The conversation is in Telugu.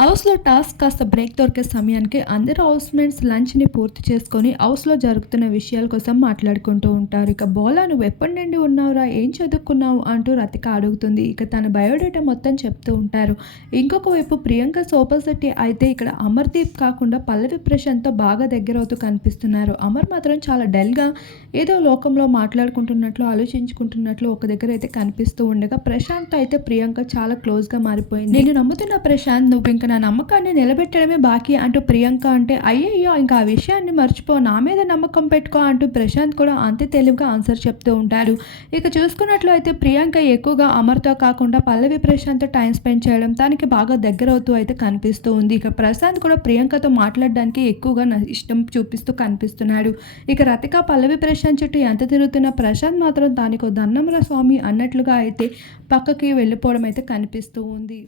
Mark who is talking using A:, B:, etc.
A: హౌస్లో టాస్క్ కాస్త బ్రేక్ దొరికే సమయానికి అందరు హౌస్మేట్స్ లంచ్ని పూర్తి చేసుకొని హౌస్లో జరుగుతున్న విషయాల కోసం మాట్లాడుకుంటూ ఉంటారు. ఇక బోలా నువ్వు ఎప్పటి నుండి ఉన్నావురా? ఏం చదువుకున్నావు? అంటూ రతిక అడుగుతుంది. ఇక తన బయోడేటా మొత్తం చెప్తూ ఉంటారు. ఇంకొక వైపు ప్రియాంక సూపర్ సిటీ అయితే ఇక్కడ అమర్దీప్ కాకుండా పల్లవి ప్రశాంత్తో బాగా దగ్గర అవుతూ కనిపిస్తున్నారు. అమర్ మాత్రం చాలా డల్గా ఏదో లోకంలో మాట్లాడుకుంటున్నట్లు ఆలోచించుకుంటున్నట్లు ఒక దగ్గర అయితే కనిపిస్తూ ఉండగా ప్రశాంత్ అయితే ప్రియాంక చాలా క్లోజ్గా మారిపోయింది. నేను నమ్ముతున్న ప్రశాంత్ నువ్వు ఇంకా నా నమ్మకాన్ని నిలబెట్టడమే బాకీ అంటూ ప్రియాంక అంటే అయ్యయ్యో ఇంకా ఆ విషయాన్ని మర్చిపో నా మీద నమ్మకం పెట్టుకో అంటూ ప్రశాంత్ కూడా అంతే తెలివిగా ఆన్సర్ చెప్తూ ఉంటారు ఇక చూసుకున్నట్లు అయితే ప్రియాంక ఎక్కువగా అమర్తో కాకుండా పల్లవి ప్రశాంత్తో టైం స్పెండ్ చేయడం తనకి బాగా దగ్గర అవుతూ అయితే కనిపిస్తూ ఉంది. ఇక ప్రశాంత్ కూడా ప్రియాంకతో మాట్లాడడానికి ఎక్కువగా నా ఇష్టం చూపిస్తూ కనిపిస్తున్నాడు. ఇక రతిక పల్లవి ప్రశాంత్ చుట్టూ ఎంత తిరుగుతున్న ప్రశాంత్ మాత్రం దానికో దన్నముల స్వామి అన్నట్లుగా అయితే పక్కకి వెళ్ళిపోవడం అయితే కనిపిస్తూ ఉంది.